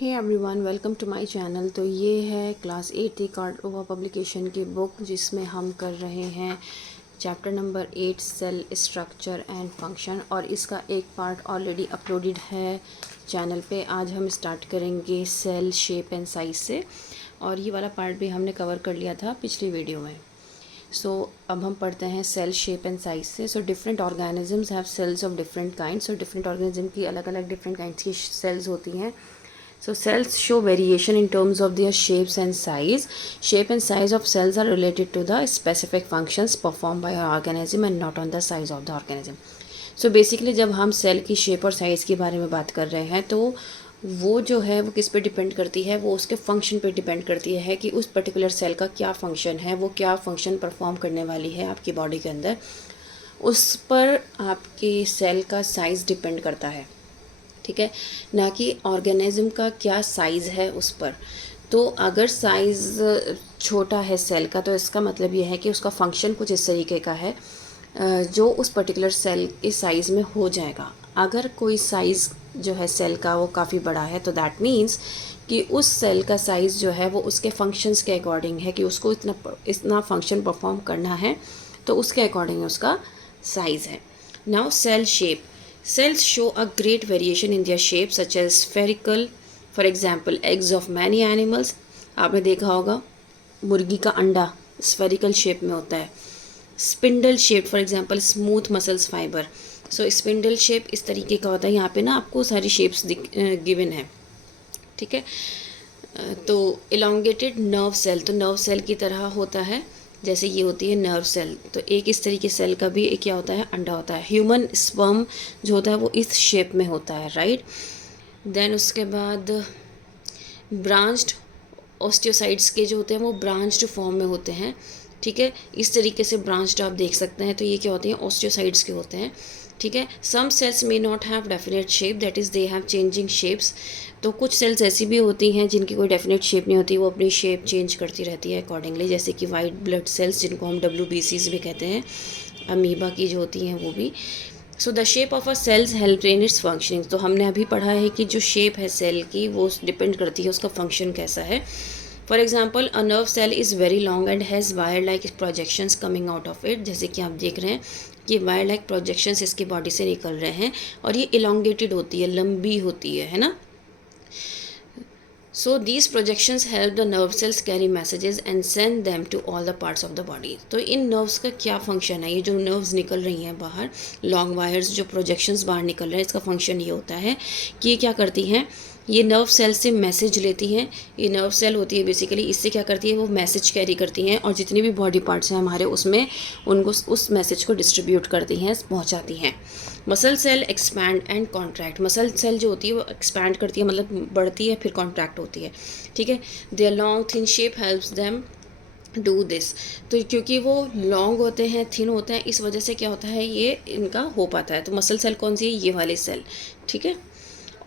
Hey everyone, welcome to my channel. तो ये है क्लास 8 कार्डोवा पब्लिकेशन की बुक, जिसमें हम कर रहे हैं chapter number 8 cell structure and function. और इसका एक पार्ट ऑलरेडी अपलोडेड है चैनल पे। आज हम स्टार्ट करेंगे सेल शेप एंड साइज से, और ये वाला पार्ट भी हमने कवर कर लिया था पिछली वीडियो में। अब हम पढ़ते हैं सेल शेप एंड साइज से। So different organisms have cells of different kind. So different organism की अलग अलग डिफरेंट काइंड्स की सेल्स होती हैं। So cells show variation in terms of their shapes and size. Shape and size of cells are related to the specific functions performed by an organism and not on the size of the organism. So basically जब हम cell की shape और size के बारे में बात कर रहे हैं, तो वो जो है वो किस पे डिपेंड करती है, वो उसके फंक्शन पे डिपेंड करती है कि उस पर्टिकुलर सेल का क्या फंक्शन है, वो क्या फंक्शन परफॉर्म करने वाली है आपकी बॉडी के अंदर। उस पर आपकी सेल का साइज़ डिपेंड करता है, ठीक है, ना कि ऑर्गेनिज्म का क्या साइज़ है उस पर। तो अगर साइज़ छोटा है सेल का, तो इसका मतलब ये है कि उसका फंक्शन कुछ इस तरीके का है जो उस पर्टिकुलर सेल के साइज़ में हो जाएगा। अगर कोई साइज़ जो है सेल का वो काफ़ी बड़ा है, तो दैट मीन्स कि उस सेल का साइज़ जो है वो उसके फंक्शंस के अकॉर्डिंग है, कि उसको इतना इतना फंक्शन परफॉर्म करना है, तो उसके अकॉर्डिंग उसका साइज़ है। Now cell shape. Cells show a great variation in their shape, such as spherical, for example, eggs of many animals. आपने देखा होगा मुर्गी का अंडा स्फेरिकल शेप में होता है। Spindle shape, for example smooth muscles fibre. So spindle shape इस तरीके का होता है। यहाँ पे ना आपको सारी शेप्स गिवन है, ठीक है। तो इलोंगेटेड नर्व सेल, तो नर्व सेल की तरह होता है जैसे ये होती है नर्व सेल। तो एक इस तरीके सेल का भी एक क्या होता है, अंडा होता है। ह्यूमन स्पर्म जो होता है वो इस शेप में होता है, राइट। देन उसके बाद ब्रांच्ड ऑस्टियोसाइट्स के जो होते हैं वो ब्रांच्ड फॉर्म में होते हैं, ठीक है। इस तरीके से ब्रांच्ड आप देख सकते हैं। तो ये क्या होते हैं, ऑस्टियोसाइट्स के होते हैं, ठीक है। Some cells may not have definite shape, that is they have changing shapes. तो कुछ सेल्स ऐसी भी होती हैं जिनकी कोई डेफिनेट शेप नहीं होती, वो अपनी शेप चेंज करती रहती है अकॉर्डिंगली, जैसे कि वाइट ब्लड सेल्स जिनको हम WBCs भी कहते हैं, अमीबा की जो होती हैं वो भी। So the shape of a cells help in its functioning. तो हमने अभी पढ़ा है कि जो शेप है सेल की वो डिपेंड करती है उसका फंक्शन कैसा है। For example a nerve cell is very long and has wire like projections coming out of it. जैसे कि आप देख रहे हैं कि वायर लाइक प्रोजेक्शंस इसकी बॉडी से निकल रहे हैं, और ये इलोंगेटेड होती है, लंबी होती है ना। So these projections help the nerve cells carry messages and send them to all the parts of the body. तो इन nerves का क्या function है, ये जो nerves निकल रही हैं बाहर, long wires जो projections बाहर निकल रहे हैं, इसका function ये होता है कि ये क्या करती हैं, ये नर्व सेल से मैसेज लेती हैं। ये नर्व सेल होती है बेसिकली, इससे क्या करती है, वो मैसेज कैरी करती हैं, और जितनी भी बॉडी पार्ट्स हैं हमारे उसमें उनको उस मैसेज को डिस्ट्रीब्यूट करती हैं, पहुंचाती हैं। Muscle cell expand and contract. Muscle cell जो होती है वो एक्सपैंड करती है, मतलब बढ़ती है, फिर कॉन्ट्रैक्ट होती है, ठीक है। Their long thin shape helps them do this. तो क्योंकि वो लॉन्ग होते हैं, थिन होते हैं, इस वजह से क्या होता है, ये इनका हो पाता है। तो मसल सेल कौन सी है, ये वाली सेल, ठीक है।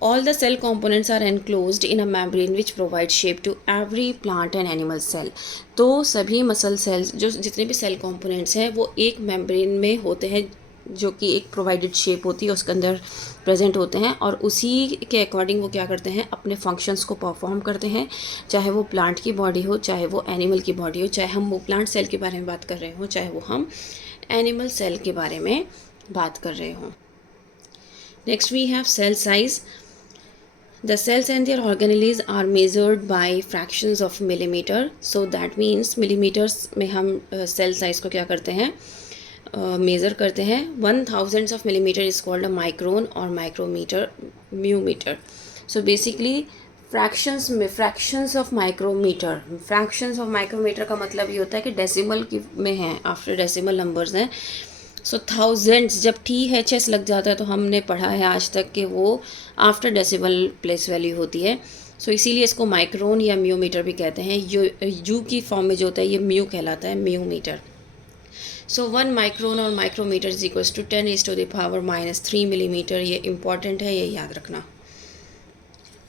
All the cell components are enclosed in a membrane which provides shape to every plant and animal cell. तो सभी मसल सेल्स जो जितने भी सेल components हैं वो एक मेम्ब्रेन में होते हैं, जो कि एक प्रोवाइडेड शेप होती है उसके अंदर प्रेजेंट होते हैं, और उसी के अकॉर्डिंग वो क्या करते हैं, अपने फंक्शंस को परफॉर्म करते हैं। चाहे वो प्लांट की बॉडी हो, चाहे वो एनिमल की बॉडी हो, चाहे हम वो प्लांट सेल के बारे में बात कर रहे हो, चाहे वो हम एनिमल सेल के बारे में बात कर रहे हों। Next we have cell size. The cells and their organelles are measured by fractions of millimeter. So that means millimeters में हम cell size को क्या करते हैं, मेज़र करते हैं। 1000 of millimeter is called a micron और micrometer μmeter. So basically fractions of micrometer का मतलब ये होता है कि डेसिमल की में है, आफ्टर डेसिमल नंबर्स हैं। सो थाउजेंड्स, जब THS लग जाता है तो हमने पढ़ा है आज तक कि वो आफ्टर डेसिमल प्लेस वैल्यू होती है। सो इसीलिए इसको माइक्रोन या म्यूमीटर भी कहते हैं। यू की फॉर्म में जो होता है ये म्यू कहलाता है, म्यूमीटर। सो 1 माइक्रोन और micrometre is equals to 10⁻³ millimetre. ये इंपॉर्टेंट है, ये याद रखना।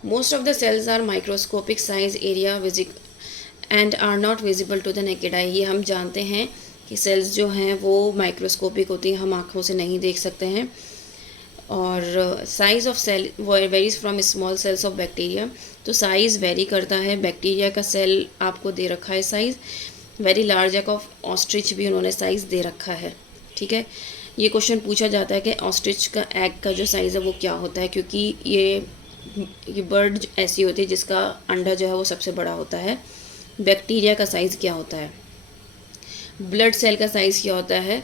Most of the cells are microscopic size area and are not visible to the naked eye. ये हम जानते हैं कि सेल्स जो हैं वो माइक्रोस्कोपिक होती हैं, हम आँखों से नहीं देख सकते हैं। और size of cell varies from small cells of bacteria. तो साइज़ वेरी करता है, बैक्टीरिया का सेल आपको दे रखा है size, very large egg of ostrich भी उन्होंने साइज़ दे रखा है। ठीक है, ये क्वेश्चन पूछा जाता है कि ऑस्ट्रिच का एग का जो साइज़ है वो क्या होता है, क्योंकि ये बर्ड ऐसी होती है जिसका अंडा जो है वो सबसे बड़ा होता है। बैक्टीरिया का साइज़ क्या होता है, ब्लड सेल का साइज़ क्या होता है,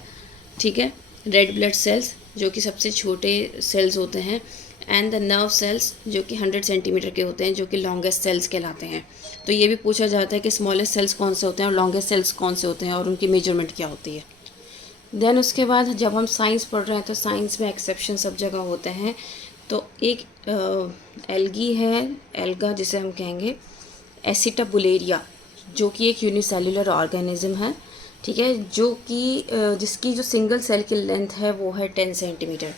ठीक है, रेड ब्लड सेल्स जो कि सबसे छोटे सेल्स होते हैं, एंड द नर्व सेल्स जो कि 100 सेंटीमीटर के होते हैं, जो कि लॉन्गेस्ट सेल्स कहलाते हैं। तो ये भी पूछा जाता है कि स्मॉलेस्ट सेल्स कौन से होते हैं और लॉन्गेस्ट सेल्स कौन से होते हैं और उनकी मेजरमेंट क्या होती है। देन उसके बाद जब हम साइंस पढ़ रहे हैं तो साइंस में एक्सेप्शन सब जगह होते हैं। तो एक एल्गी है, एल्गा जिसे हम कहेंगे एसिटाबुलेरिया, जो कि एक यूनिसेल्युलर ऑर्गेनिज्म है, ठीक है, जो कि जिसकी जो सिंगल सेल की लेंथ है वो है 10 सेंटीमीटर।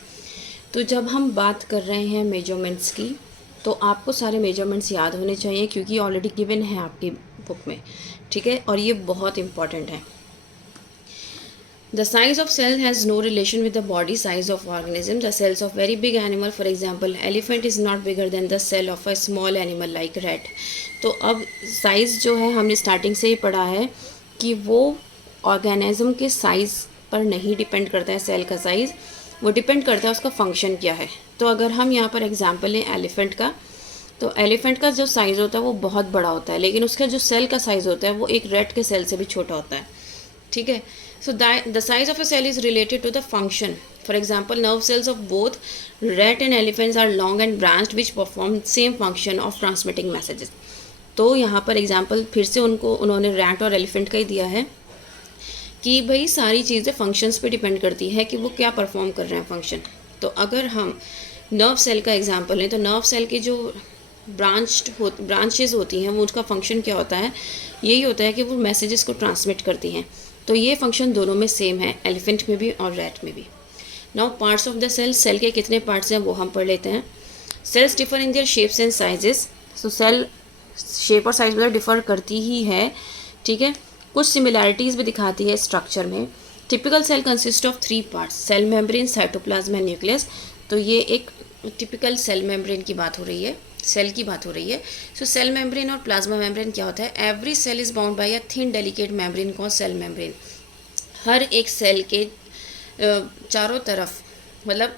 तो जब हम बात कर रहे हैं मेजरमेंट्स की, तो आपको सारे मेजरमेंट्स याद होने चाहिए क्योंकि ऑलरेडी गिवन है आपकी बुक में, ठीक है, और ये बहुत इंपॉर्टेंट है। The size of cell has no relation with the body size of organism. The cells of very big animal, for example, elephant is not bigger than the cell of a small animal like rat. तो अब size जो है हमने starting से ही पढ़ा है कि वो ऑर्गेनिज्म के साइज़ पर नहीं डिपेंड करता है, सेल का साइज़, वो डिपेंड करता है उसका फंक्शन क्या है। तो अगर हम यहाँ पर एग्जांपल लें एलिफेंट का, तो एलिफेंट का जो साइज़ होता है वो बहुत बड़ा होता है, लेकिन उसका जो सेल का साइज़ होता है वो एक रैट के सेल से भी छोटा होता है, ठीक है। So the size of a cell is related to the function. For example, nerve cells of both rat and elephants are long and branched, which perform same function of transmitting messages. तो यहाँ पर example फिर से उन्होंने rat और elephant का ही दिया है कि भाई सारी चीज़ें फंक्शंस पे डिपेंड करती है कि वो क्या परफॉर्म कर रहे हैं फंक्शन। तो अगर हम नर्व सेल का एग्जाम्पल लें तो नर्व सेल की जो ब्रांचेज होती हैं वो उसका फंक्शन क्या होता है, यही होता है कि वो मैसेजेस को ट्रांसमिट करती हैं। तो ये फंक्शन दोनों में सेम है, एलिफेंट में भी और रैट में भी। Now parts of the cell, cell के कितने पार्ट्स हैं वो हम पढ़ लेते हैं। Cells differ in their shapes and sizes. So cell shape और साइज में डिफ़र करती ही है, ठीक है, कुछ सिमिलैरिटीज़ भी दिखाती है स्ट्रक्चर में। Typical cell consist of 3 parts, cell membrane, cytoplasm and nucleus. तो ये एक टिपिकल सेल मेम्ब्रेन की बात हो रही है, सेल की बात हो रही है। सो सेल मेम्ब्रेन और प्लाज्मा मेम्ब्रेन क्या होता है, every cell is bound by a thin delicate membrane called cell membrane. हर एक सेल के चारों तरफ, मतलब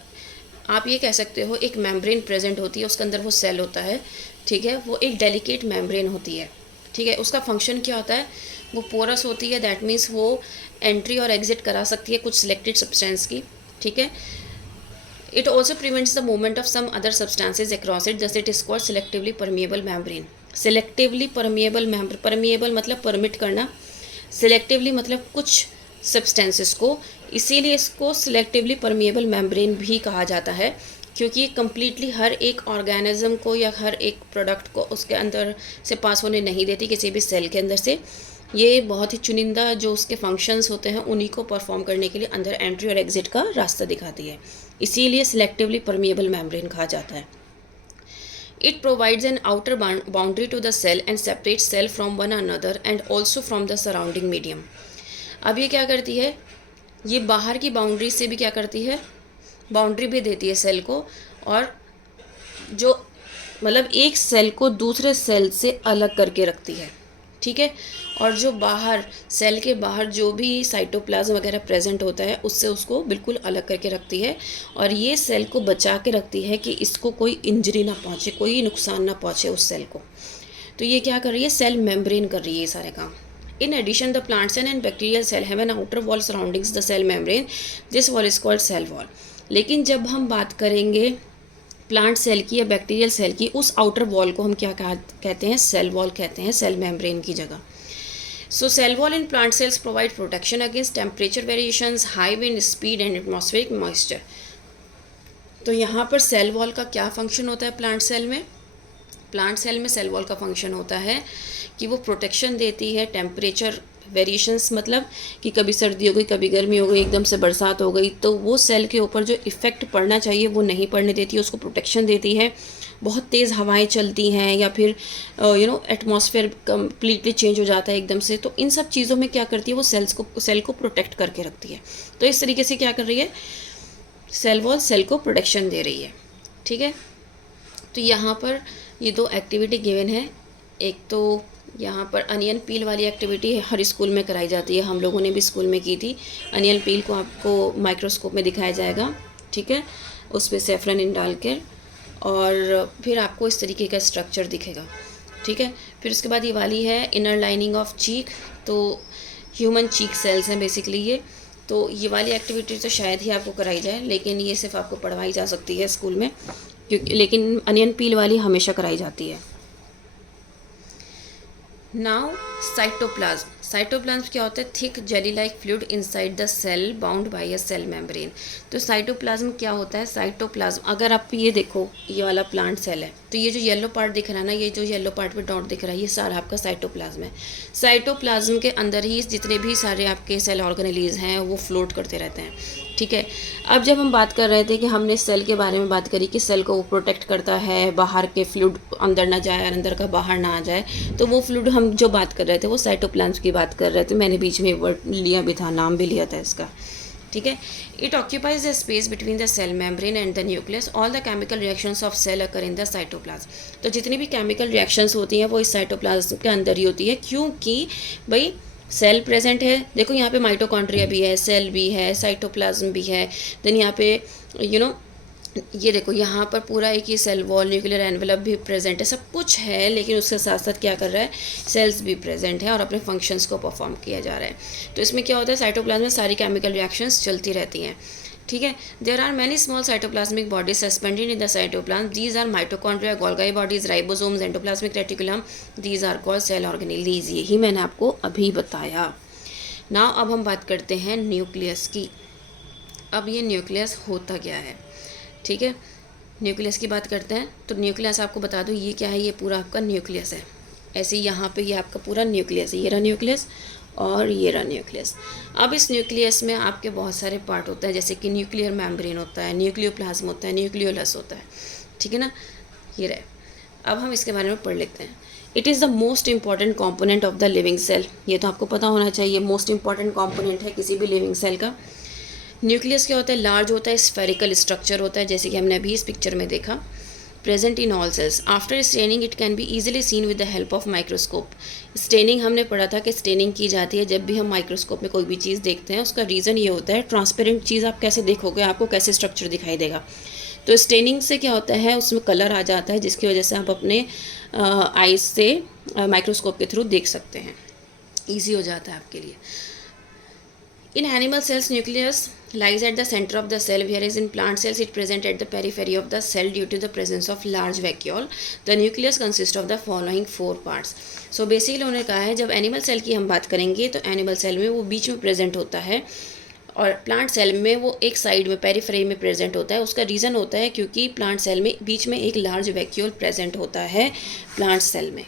आप ये कह सकते हो एक मेम्ब्रेन प्रेजेंट होती है, उसके अंदर वो सेल होता है, ठीक है, वो एक डेलिकेट मेम्ब्रेन होती है, ठीक है। उसका फंक्शन क्या होता है, वो पोरस होती है, दैट मीन्स वो एंट्री और एग्जिट करा सकती है कुछ सिलेक्टेड सब्सटेंस की, ठीक है। It also prevents the movement of some other substances across it, thus it is called selectively permeable membrane. Selectively permeable membrane, permeable मतलब परमिट करना, selectively मतलब कुछ सब्सटेंसेस को, इसीलिए इसको selectively permeable membrane भी कहा जाता है, क्योंकि ये कम्प्लीटली हर एक ऑर्गेनिज्म को या हर एक प्रोडक्ट को उसके अंदर से पास होने नहीं देती, किसी भी सेल के अंदर से। ये बहुत ही चुनिंदा जो उसके फंक्शंस होते हैं उन्हीं को परफॉर्म करने के लिए अंदर एंट्री और एग्जिट का रास्ता दिखाती है, इसीलिए सिलेक्टिवली परमिएबल मेम्ब्रेन कहा जाता है। It provides an outer boundary to the cell and separates cell from one another and also from the surrounding medium. अब ये क्या करती है, ये बाहर की बाउंड्री से भी क्या करती है, बाउंड्री भी देती है सेल को, और जो मतलब एक सेल को दूसरे सेल से अलग करके रखती है, ठीक है। और जो बाहर सेल के बाहर जो भी साइटोप्लाज्म वगैरह प्रेजेंट होता है उससे उसको बिल्कुल अलग करके रखती है, और ये सेल को बचा के रखती है कि इसको कोई इंजरी ना पहुँचे, कोई नुकसान ना पहुँचे उस सेल को। तो ये क्या कर रही है, सेल मेम्ब्रेन कर रही है ये सारे काम। In addition, the plant cell and bacterial cell have an outer wall surrounding the cell membrane. This wall is called cell wall. लेकिन जब हम बात करेंगे प्लांट सेल की या बैक्टीरियल सेल की, उस आउटर वॉल को हम क्या कहते हैं, सेल वॉल कहते हैं, सेल मेम्ब्रेन की जगह। So cell wall in plant cells provide protection against temperature variations, high wind speed and atmospheric moisture. तो यहाँ पर सेल वॉल का क्या फंक्शन होता है प्लांट सेल में, प्लांट सेल में सेल वॉल का फंक्शन होता है कि वो प्रोटेक्शन देती है टेम्परेचर वेरिएशंस, मतलब कि कभी सर्दी हो गई, कभी गर्मी हो गई, एकदम से बरसात हो गई, तो वो सेल के ऊपर जो इफ़ेक्ट पड़ना चाहिए वो नहीं पड़ने देती है, उसको प्रोटेक्शन देती है। बहुत तेज़ हवाएं चलती हैं या फिर एटमॉस्फेयर कम्प्लीटली चेंज हो जाता है एकदम से, तो इन सब चीज़ों में क्या करती है वो सेल को प्रोटेक्ट करके रखती है। तो इस तरीके से क्या कर रही है, सेल वॉल सेल को प्रोटेक्शन दे रही है, ठीक है। तो यहाँ पर ये दो एक्टिविटी गिवन है। एक तो यहाँ पर अनियन पील वाली एक्टिविटी हर स्कूल में कराई जाती है, हम लोगों ने भी स्कूल में की थी। अनियन पील को आपको माइक्रोस्कोप में दिखाया जाएगा, ठीक है, उस पर सेफ्रन डाल कर, और फिर आपको इस तरीके का स्ट्रक्चर दिखेगा, ठीक है। फिर उसके बाद ये वाली है इनर लाइनिंग ऑफ चीक, तो ह्यूमन चीक सेल्स हैं बेसिकली ये। तो ये वाली एक्टिविटी तो शायद ही आपको कराई जाए, लेकिन ये सिर्फ आपको पढ़वाई जा सकती है स्कूल में, क्योंकि लेकिन अनियन पील वाली हमेशा कराई जाती है। Now cytoplasm. साइटोप्लाज्म क्या होता है? Thick jelly like fluid inside the cell bound by a cell membrane. तो साइटोप्लाज्म क्या होता है? साइटोप्लाज्म, अगर आप ये देखो, ये वाला प्लांट सेल है, तो ये जो येलो पार्ट दिख रहा है ना, ये जो येलो पार्ट पे डॉट दिख रहा है, ये सारा आपका साइटोप्लाज्म है। साइटोप्लाज्म के अंदर ही जितने भी सारे आपके सेल ऑर्गेनेलीज हैं वो फ्लोट करते रहते हैं, ठीक है। अब जब हम बात कर रहे थे कि हमने सेल के बारे में बात करी कि सेल को वो प्रोटेक्ट करता है, बाहर के फ्लूइड अंदर ना जाए और अंदर का बाहर ना आ जाए, तो वो फ्लूइड हम जो बात कर रहे थे वो साइटोप्लाज्म की बात कर रहे थे। मैंने बीच में वर्ड लिया भी था, नाम भी लिया था इसका, ठीक है। It occupies the space between the cell membrane and the nucleus. All the chemical reactions of cell occur in the cytoplasm. तो जितनी भी केमिकल रिएक्शंस होती हैं वो इस साइटोप्लाज्म के अंदर ही होती है, क्योंकि भाई सेल प्रेजेंट है। देखो यहाँ पे माइटोकॉन्ड्रिया भी है, सेल भी है, साइटोप्लाज्म भी है, देन यहाँ पे ये देखो यहाँ पर पूरा एक ही सेल वॉल, न्यूक्लियर एनवेलप भी प्रेजेंट है, सब कुछ है। लेकिन उसके साथ साथ क्या कर रहा है? सेल्स भी प्रेजेंट है और अपने फंक्शंस को परफॉर्म किया जा रहा है। तो इसमें क्या होता है? साइटोप्लाज्म में सारी केमिकल रिएक्शंस चलती रहती हैं, ठीक है। There are many small cytoplasmic bodies suspended in the cytoplasm. These are mitochondria, Golgi bodies, ribosomes, endoplasmic reticulum. These are called cell organelles. यही मैंने आपको अभी बताया ना। अब हम बात करते हैं न्यूक्लियस की। अब ये न्यूक्लियस होता क्या है, ठीक है। न्यूक्लियस की बात करते हैं। तो न्यूक्लियस आपको बता दूं ये क्या है, ये पूरा आपका न्यूक्लियस है। ऐसे यहाँ पे ये आपका पूरा न्यूक्लियस है, ये रहा न्यूक्लियस और ये रहा न्यूक्लियस। अब इस न्यूक्लियस में आपके बहुत सारे पार्ट होता है, जैसे कि न्यूक्लियर मेम्ब्रेन होता है, न्यूक्लियोप्लाज्म होता है, न्यूक्लियोलस होता है, ठीक है ना। ये रहे। अब हम इसके बारे में पढ़ लेते हैं। It is the most important component of the living cell. ये तो आपको पता होना चाहिए, मोस्ट इंपॉर्टेंट कॉम्पोनेंट है किसी भी लिविंग सेल का। न्यूक्लियस क्या होता है? लार्ज होता है, स्फेरिकल स्ट्रक्चर होता है, जैसे कि हमने अभी इस पिक्चर में देखा। Present in all cells. After staining it can be easily seen with the help of microscope. Staining हमने पढ़ा था कि स्टेनिंग की जाती है जब भी हम माइक्रोस्कोप में कोई भी चीज़ देखते हैं। उसका रीज़न ये होता है, ट्रांसपेरेंट चीज़ आप कैसे देखोगे, आपको कैसे स्ट्रक्चर दिखाई देगा। तो स्टेनिंग से क्या होता है, उसमें कलर आ जाता है, जिसकी वजह से आप अपने आइज से माइक्रोस्कोप के थ्रू देख सकते हैं, ईजी हो जाता है आपके लिए। In animal cells, nucleus lies at the center of the cell, whereas in plant cells it present at the periphery of the cell due to the presence of large vacuole. The nucleus consists of the following 4 parts. So basically उन्होंने कहा है, जब animal cell की हम बात करेंगे तो animal cell में वो बीच में प्रेजेंट होता है, और प्लांट सेल में वो एक साइड में पेरिफेरी में प्रेजेंट होता है। उसका रीज़न होता है क्योंकि प्लांट सेल में बीच में एक लार्ज वैक्यूल प्रेजेंट होता है प्लांट सेल में।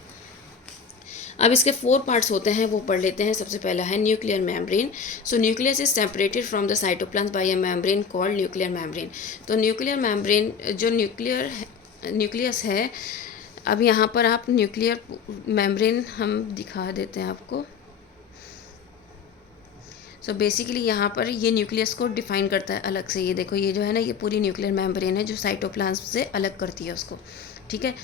अब इसके 4 पार्ट्स होते हैं, वो पढ़ लेते हैं। सबसे पहला है nuclear membrane. So nucleus is separated from the cytoplasm by a membrane called nuclear membrane. तो न्यूक्लियर मेम्ब्रेन जो न्यूक्लियस है, अब यहाँ पर आप न्यूक्लियर मेम्ब्रेन हम दिखा देते हैं आपको। सो बेसिकली यहाँ पर ये न्यूक्लियस को डिफाइन करता है अलग से। ये देखो, ये जो है ना, ये पूरी न्यूक्लियर मेम्ब्रेन है जो साइटोप्लाज्म से अलग करती है उसको, ठीक है।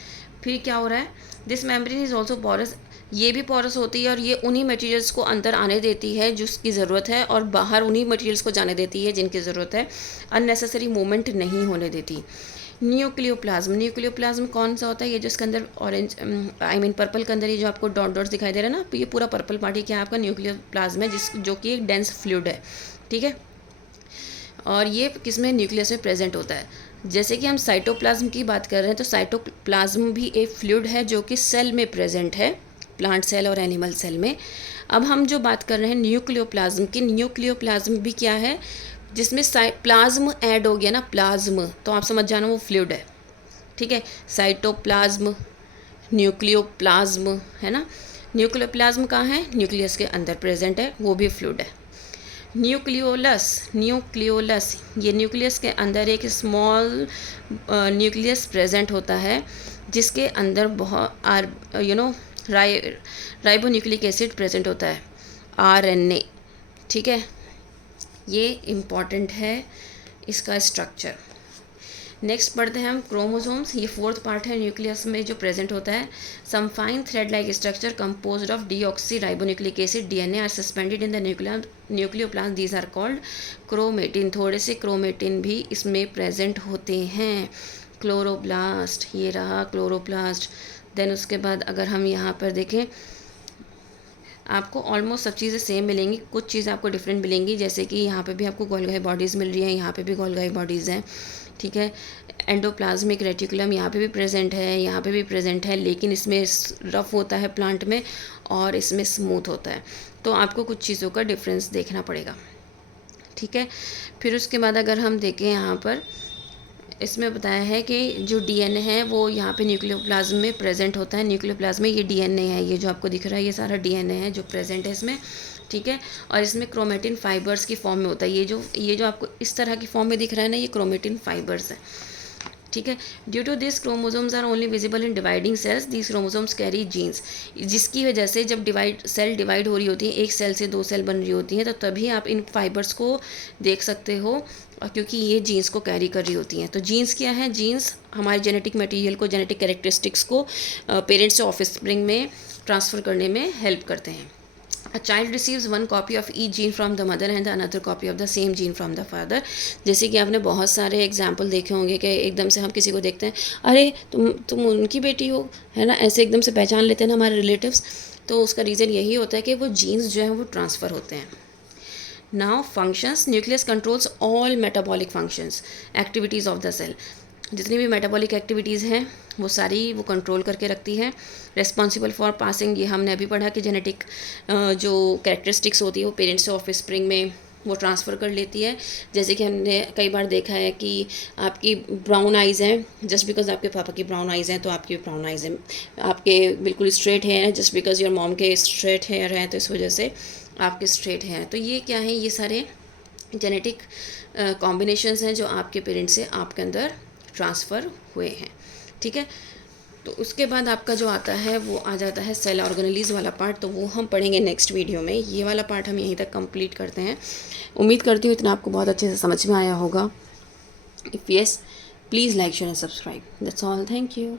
फिर क्या हो रहा है? This membrane is also porous. ये भी पोरस होती है और ये उन्हीं मटेरियल्स को अंदर आने देती है जिसकी ज़रूरत है, और बाहर उन्हीं मटेरियल्स को जाने देती है जिनकी ज़रूरत है। अननेसेसरी मूवमेंट नहीं होने देती। न्यूक्लियोप्लाज्म। न्यूक्लियोप्लाज्म कौन सा होता है? ये जो इसके अंदर ऑरेंज पर्पल के अंदर ये जो आपको डॉट डॉट्स दिखाई दे रहा है ना, ये पूरा पर्पल पार्ट ही क्या है? आपका न्यूक्लियोप्लाज्म है, जो कि एक डेंस फ्लूइड है, ठीक है। और ये किसमें? न्यूक्लियस में प्रेजेंट होता है। जैसे कि हम साइटोप्लाज्म की बात कर रहे हैं, तो साइटोप्लाज्म भी एक फ्लूइड है जो कि सेल में प्रेजेंट है, प्लांट सेल और एनिमल सेल में। अब हम जो बात कर रहे हैं न्यूक्लियोप्लाज्म की, न्यूक्लियोप्लाज्म भी क्या है? जिसमें प्लाज्म ऐड हो गया ना, प्लाज्म, तो आप समझ जाना वो फ्लूइड है, ठीक है। साइटोप्लाज्म, न्यूक्लियोप्लाज्म, है ना। न्यूक्लियोप्लाज्म कहाँ है? न्यूक्लियस के अंदर प्रेजेंट है, वो भी फ्लूइड है। न्यूक्लियोलस। ये न्यूक्लियस के अंदर एक स्मॉल न्यूक्लियस प्रेजेंट होता है, जिसके अंदर बहुत राइबोन्यूक्लिक एसिड प्रेजेंट होता है, RNA, ठीक है। ये इम्पॉर्टेंट है इसका स्ट्रक्चर। नेक्स्ट पढ़ते हैं हम क्रोमोसोम्स। ये फोर्थ पार्ट है न्यूक्लियस में जो प्रेजेंट होता है। Some fine thread like structure composed of deoxyribonucleic acid DNA are suspended in the nucleoplast, these are called chromatin. थोड़े से क्रोमेटिन भी इसमें प्रेजेंट होते हैं। क्लोरोप्लास्ट, ये रहा क्लोरोप्लास्ट। देन उसके बाद अगर हम यहाँ पर देखें, आपको ऑलमोस्ट सब चीज़ें सेम मिलेंगी, कुछ चीज़ें आपको डिफरेंट मिलेंगी, जैसे कि यहाँ पे भी आपको गोल्गाई बॉडीज़ मिल रही हैं, यहाँ पे भी गोल्गाई बॉडीज़ हैं, ठीक है। एंडोप्लाज्मिक रेटिकुलम यहाँ पे भी प्रेजेंट है, यहाँ पे भी प्रेजेंट है, लेकिन इसमें रफ होता है प्लांट में और इसमें स्मूथ होता है, तो आपको कुछ चीज़ों का डिफरेंस देखना पड़ेगा, ठीक है। फिर उसके बाद अगर हम देखें यहाँ पर, इसमें बताया है कि जो डीएनए है वो यहाँ पे न्यूक्लियोप्लाज्म में प्रेजेंट होता है। न्यूक्लियोप्लाज्म में ये डीएनए है, ये जो आपको दिख रहा है ये सारा डीएनए है जो प्रेजेंट है इसमें, ठीक है। और इसमें क्रोमेटिन फाइबर्स की फॉर्म में होता है। ये जो आपको इस तरह की फॉर्म में दिख रहा है ना, ये क्रोमेटिन फाइबर्स है, ठीक है। Due to this chromosomes are only visible in dividing cells, this chromosomes carry genes, जिसकी वजह से जब सेल डिवाइड हो रही होती है, एक सेल से दो सेल बन रही होती हैं, तो तभी आप इन फाइबर्स को देख सकते हो, और क्योंकि ये जीन्स को कैरी कर रही होती हैं। तो जीन्स क्या है? जीन्स हमारे जेनेटिक मटेरियल को, जेनेटिक कैरेक्टरिस्टिक्स को पेरेंट्स से ऑफस्प्रिंग में ट्रांसफ़र करने में हेल्प करते हैं। A child receives one copy of each gene from the mother and the another copy of the same gene from the father। जैसे कि आपने बहुत सारे एग्जाम्पल देखे होंगे कि एकदम से हम किसी को देखते हैं, अरे तुम उनकी बेटी हो, है ना, ऐसे एकदम से पहचान लेते हैं ना हमारे रिलेटिव्स। तो उसका रीज़न यही होता है कि वो जीन्स जो हैं वो ट्रांसफ़र होते हैं। Now functions, nucleus controls all metabolic functions activities of the cell. जितनी भी मेटाबॉलिक एक्टिविटीज़ हैं वो सारी वो कंट्रोल करके रखती है। रिस्पॉन्सिबल फॉर पासिंग, ये हमने अभी पढ़ा कि जेनेटिक जो कैरेक्टरिस्टिक्स होती है वो पेरेंट्स से ऑफस्प्रिंग में वो ट्रांसफ़र कर लेती है। जैसे कि हमने कई बार देखा है कि आपकी ब्राउन आइज़ हैं, जस्ट बिकॉज आपके पापा की ब्राउन आइज़ हैं तो आपकी ब्राउन आइज़ हैं। आपके बिल्कुल स्ट्रेट हेयर हैं, जस्ट बिकॉज योर मॉम के स्ट्रेट हेयर हैं, तो इस वजह से आपके स्ट्रेट हेयर। तो ये क्या है? ये सारे जेनेटिक कॉम्बिनेशंस हैं जो आपके पेरेंट्स से आपके अंदर ट्रांसफ़र हुए हैं, ठीक है। तो उसके बाद आपका जो आता है वो आ जाता है सेल ऑर्गेनेलीज़ वाला पार्ट, तो वो हम पढ़ेंगे नेक्स्ट वीडियो में। ये वाला पार्ट हम यहीं तक कंप्लीट करते हैं। उम्मीद करती हूँ इतना आपको बहुत अच्छे से समझ में आया होगा। If yes, please like share and subscribe. That's all, thank you.